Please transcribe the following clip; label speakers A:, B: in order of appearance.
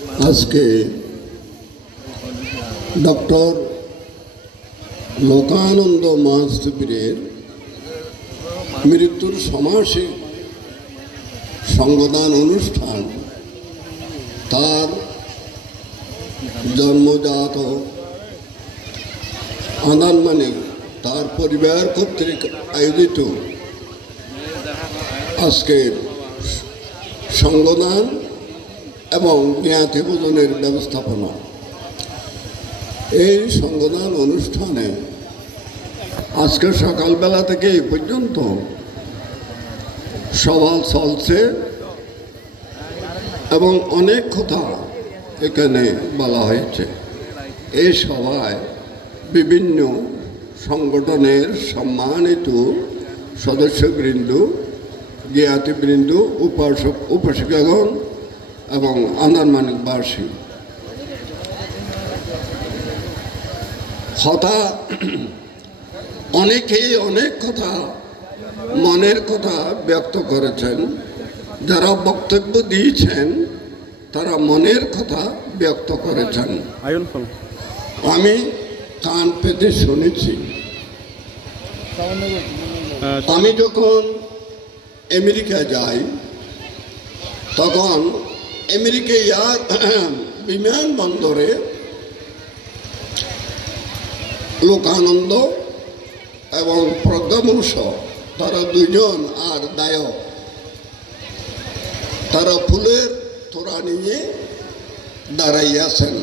A: আজকে ডক্টর লোকানন্দ মহাস্তবীরের মৃত্যুর সমাসিক সংবিধান অনুষ্ঠান, তার জন্মজাত আনন্দমানিক তার পরিবার কর্তৃক আয়োজিত আজকের সংবিধান এবং জ্ঞাতি বোধনের ব্যবস্থাপনা। এই সংবিধান অনুষ্ঠানে আজকে সকালবেলা থেকে এই পর্যন্ত সভা চলছে এবং অনেক কথা এখানে বলা হয়েছে। এই সভায় বিভিন্ন সংগঠনের সম্মানিত সদস্যবৃন্দ, জ্ঞাতিবৃন্দ, উপাসক, উপাসিকাগণ এবং আনন্দমানিকবাসী কথা অনেকেই অনেক কথা মনের কথা ব্যক্ত করেছেন। যারা বক্তব্য দিয়েছেন তারা মনের কথা ব্যক্ত করেছেন। আমি কান পেতে শুনেছি। আমি যখন আমেরিকা যাই তখন আমেরিকা ইয়ার বিমানবন্দরে লোকানন্দ এবং প্রজ্ঞামংস তারা দুজন আর দায়ক তারা ফুলের তোরা নিয়ে দাঁড়াইয়াছেন